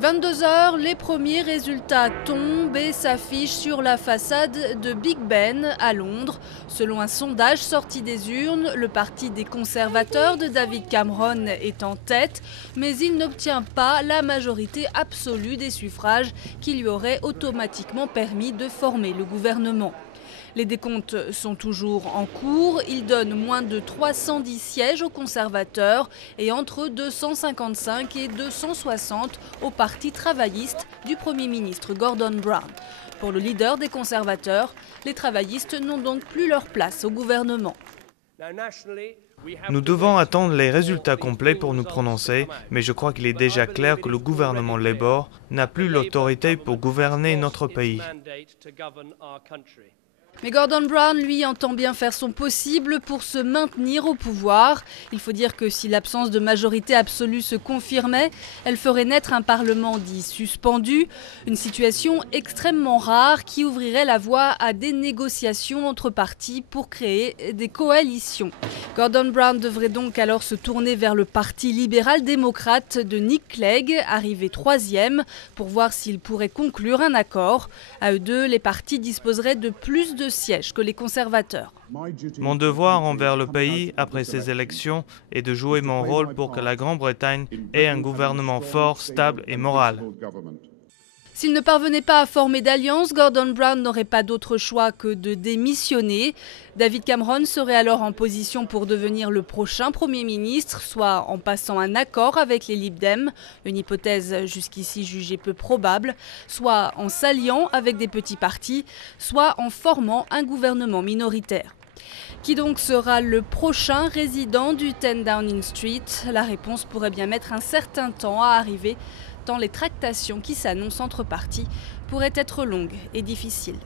22h, les premiers résultats tombent et s'affichent sur la façade de Big Ben à Londres. Selon un sondage sorti des urnes, le parti des conservateurs de David Cameron est en tête, mais il n'obtient pas la majorité absolue des suffrages qui lui auraient automatiquement permis de former le gouvernement. Les décomptes sont toujours en cours. Ils donnent moins de 310 sièges aux conservateurs et entre 255 et 260 au parti travailliste du Premier ministre Gordon Brown. Pour le leader des conservateurs, les travaillistes n'ont donc plus leur place au gouvernement. Nous devons attendre les résultats complets pour nous prononcer, mais je crois qu'il est déjà clair que le gouvernement Labour n'a plus l'autorité pour gouverner notre pays. Mais Gordon Brown, lui, entend bien faire son possible pour se maintenir au pouvoir. Il faut dire que si l'absence de majorité absolue se confirmait, elle ferait naître un parlement dit suspendu, une situation extrêmement rare qui ouvrirait la voie à des négociations entre partis pour créer des coalitions. Gordon Brown devrait donc alors se tourner vers le parti libéral-démocrate de Nick Clegg, arrivé 3e, pour voir s'il pourrait conclure un accord. À eux deux, les partis disposeraient de plus de sièges que les conservateurs. Mon devoir envers le pays, après ces élections, est de jouer mon rôle pour que la Grande-Bretagne ait un gouvernement fort, stable et moral. S'il ne parvenait pas à former d'alliance, Gordon Brown n'aurait pas d'autre choix que de démissionner. David Cameron serait alors en position pour devenir le prochain Premier ministre, soit en passant un accord avec les Lib Dem, une hypothèse jusqu'ici jugée peu probable, soit en s'alliant avec des petits partis, soit en formant un gouvernement minoritaire. Qui donc sera le prochain résident du 10 Downing Street? La réponse pourrait bien mettre un certain temps à arriver, tant les tractations qui s'annoncent entre partis pourraient être longues et difficiles.